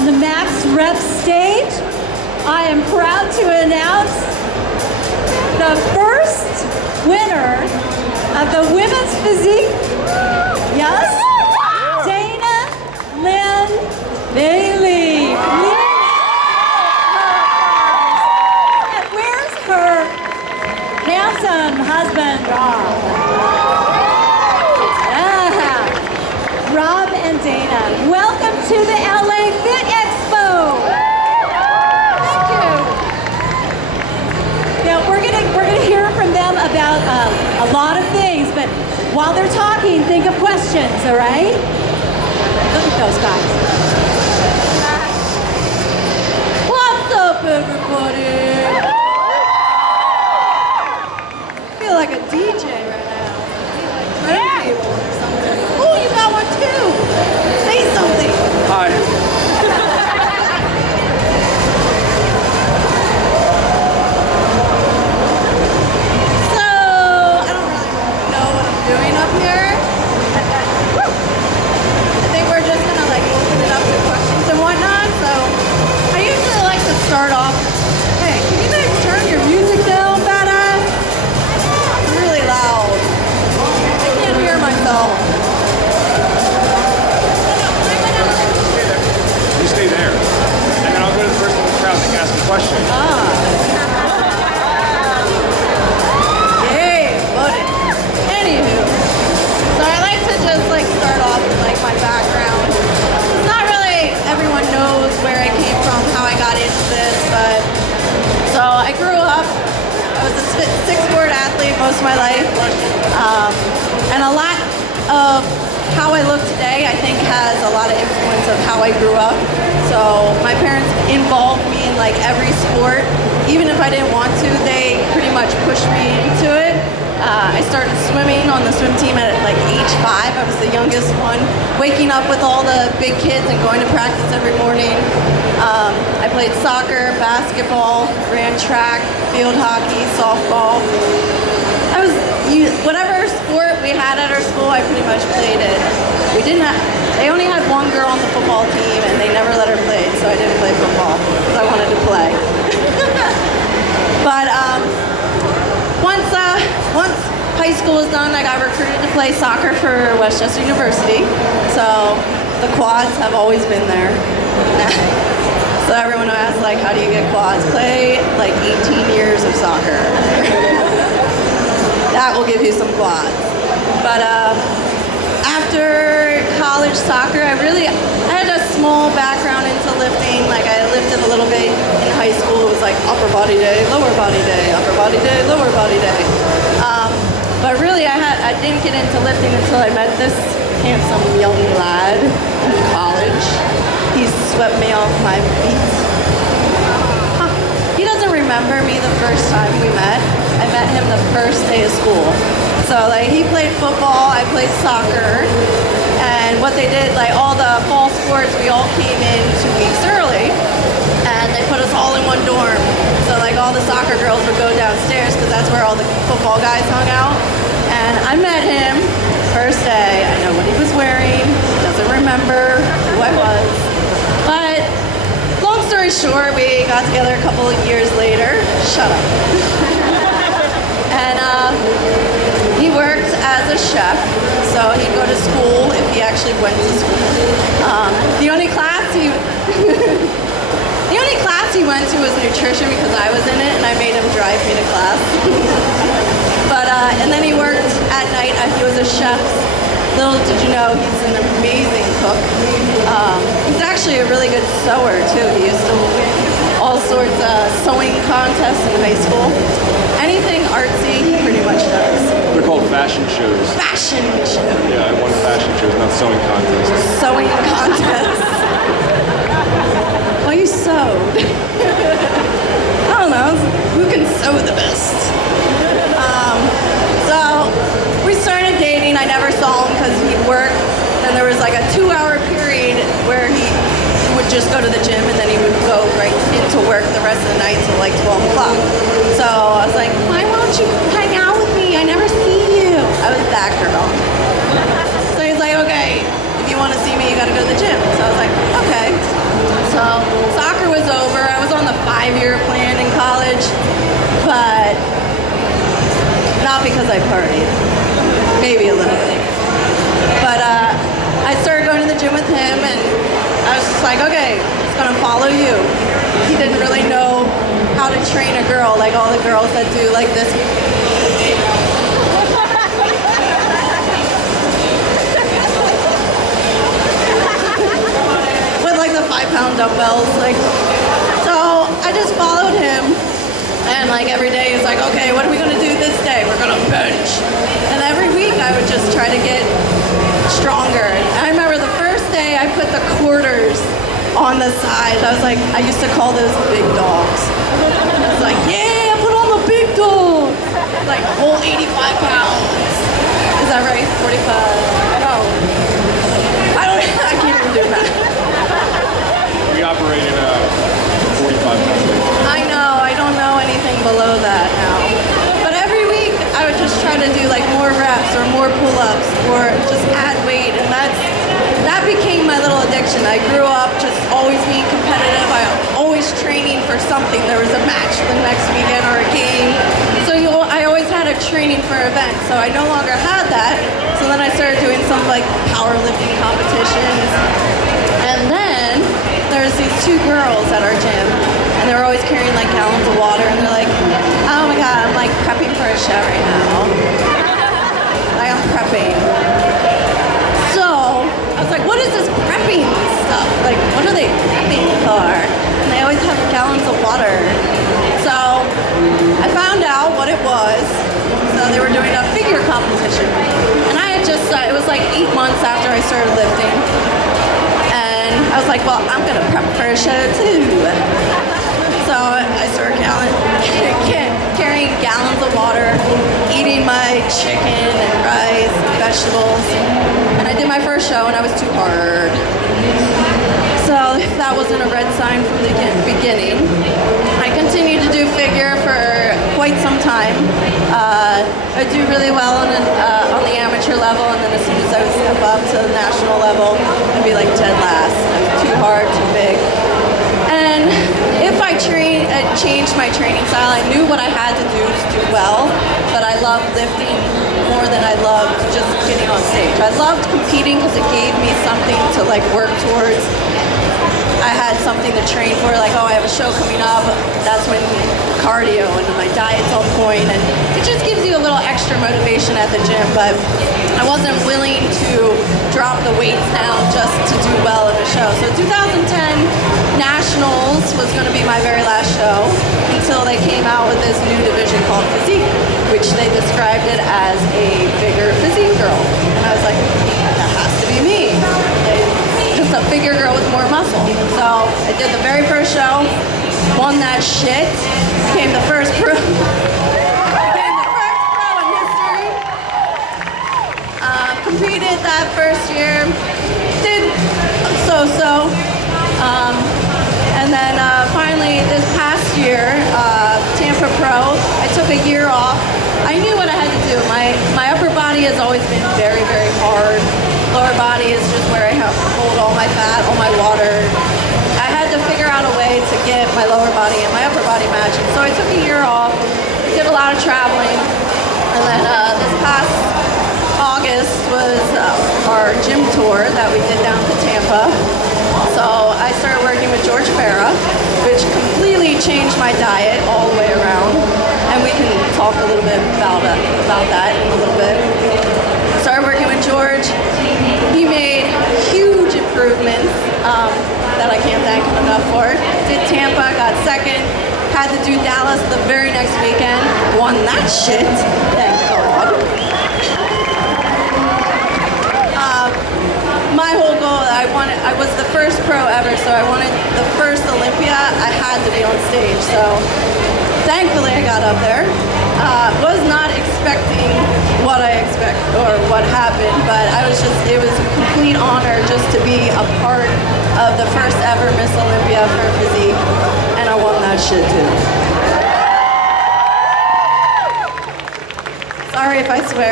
on the Max Rep stage, I am proud to announce the first winner of the Women's Physique. Yes? Dana Lynn Bailey. And where's her handsome husband, Rob? Yeah. Rob and Dana, welcome to the LA Fit Expo. Thank you. Now we're gonna hear from them about a lot of things, but while they're talking, think of questions, all right? Look at those guys. What's up, everybody? I feel like a DJ right now. I feel like turntable or something. Oh, you got one too. Say something. Hi. So, I don't really know what I'm doing up here. I think we're just gonna like open it up to questions and whatnot. So, I usually like to start off. Hey, can you guys turn your music down, badass? It's really loud. I can't hear myself. You stay there. And then I'll go to the person in the crowd that can ask a question. Yay, buddy. Anywho, so I like to just like start off with like my background. It's not really everyone knows where I came from, how I got into this, but so I grew up. I was a sixth sport athlete most of my life, and a lot of how I look today, I think, has a lot of influence of how I grew up. So my parents involved me in like every sport. Even if I didn't want to, they pretty much pushed me into it. I started swimming on the swim team at like age 5. I was the youngest one, waking up with all the big kids and going to practice every morning. I played soccer, basketball, ran track, field hockey, softball. Whatever sport we had at our school, I pretty much played it. They only had one girl on the football team and they never let her play, so I didn't play football because I wanted to play. But once high school was done, I got recruited to play soccer for Westchester University. So the quads have always been there. So everyone asks, like, how do you get quads? Play like 18 years of soccer. That will give you some quads. But after college soccer, I had a small background into lifting. Like I lifted a little bit in high school. It was like upper body day, lower body day, upper body day, lower body day. But really, I didn't get into lifting until I met this handsome young lad in college. He swept me off my feet. He doesn't remember me the first time we met. I met him the first day of school. So like he played football, I played soccer, and what they did, like all the fall sports, we all came in 2 weeks early, and they put us all in one dorm. So like all the soccer girls would go downstairs because that's where all the football guys hung out. And I met him first day. I know what he was wearing, doesn't remember who I was, but long story short, we got together a couple of years later. Shut up. And he worked as a chef, so he'd go to school if he actually went to school. The only class he went to was nutrition because I was in it, and I made him drive me to class. But and then he worked at night. He was a chef. Little did you know, he's an amazing cook. He's actually a really good sewer too. He used to win all sorts of sewing contests in high school. Anything artsy, he pretty much does. They're called fashion shows. Fashion shows. Yeah, I won fashion shows, not sewing contests. Sewing contests. Well, you sewed. I don't know. Who can sew the best? So we started dating. I never saw him because he'd work. And there was like a 2-hour period where he would just go to the gym and then he would go right into work the rest of the night till like 12 o'clock. So I was like, why won't you hang out with me? I never see you. I was that girl. So he's like, okay, if you want to see me, you got to go to the gym. So I was like, okay. So I partied. Maybe a little bit. But I started going to the gym with him, and I was just like, okay, it's gonna follow you. He didn't really know how to train a girl, like all the girls that do like this. With like the 5-pound dumbbells, like. So I just followed him, and like every day he's like, okay, what are we gonna do this day? We're gonna bench. And every week I would just try to get stronger. And I remember the first day I put the quarters on the side. I was like, I used to call those the big dogs. I was like, yeah, put on the big dog. Like whole 85 pounds. Is that right? 45? No. I can't even do that. We operated 45 minutes. I know, I don't know anything below that now. But every week I would just try to do like more reps or more pull-ups or just add weight, and that became my little addiction. I grew up just always being competitive. I always training for something. There was a match the next weekend or a game. So I always had a training for events. So I no longer had that. So then I started doing some like powerlifting competitions. And then there's these two girls at our gym, and they're always carrying like gallons of water, and they're like, oh my god, I'm like prepping for a show right now. Like I'm prepping. So I was like, what is this prepping stuff? Like, what are they prepping for? And they always have gallons of water. So I found out what it was. So they were doing a figure competition, and I had just it was like 8 months after I started lifting. I was like, well, I'm gonna prep for a show too. So I started carrying gallons of water, eating my chicken and rice and vegetables. And I did my first show, and I was too hard. So that wasn't a red sign from the beginning. I continued to do figure for quite some time. I do really well on the amateur level, and then as soon as I would step up to the national level, I'd be like dead last. Too hard, too big. And if I changed my training style, I knew what I had to do well, but I loved lifting more than I loved just getting on stage. I loved competing because it gave me something to like work towards. I had something to train for, like, oh, I have a show coming up. That's when cardio and my diet's on point, and it just gives you a little extra motivation at the gym. But I wasn't willing to drop the weights down just to do well in the show. So 2010 Nationals was going to be my very last show until they came out with this new division called Physique, which they described it as a bigger physique girl. And I was like, that has to be me. Just a bigger girl with more muscle. So I did the very first show, won that shit, became the first pro. In history. Competed that first year, did so-so. And then finally this past year, Tampa Pro, I took a year off. I knew what I had to do. My upper body has always been very, very hard. Lower body is just where I have to hold all my fat, all my water. I had to figure out a way to get my lower body and my upper body matching. So I took a year off, did a lot of traveling, and then this past August was our gym tour that we did down to Tampa. So I started working with George Farah, which completely changed my diet all the way around. And we can talk a little bit about that in a little bit. Started working with George. He made huge improvements that I can't thank him enough for. Did Tampa, got second. Had to do Dallas the very next weekend. Won that shit. Thank God. My whole goal, I was the first pro ever, so I wanted the first Olympia. I had to be on stage, so thankfully I got up there. Was not expecting what I expect or what happened, but it was a complete honor just to be a part of the first ever Miss Olympia for Physique, and I won that shit too. Sorry if I swear.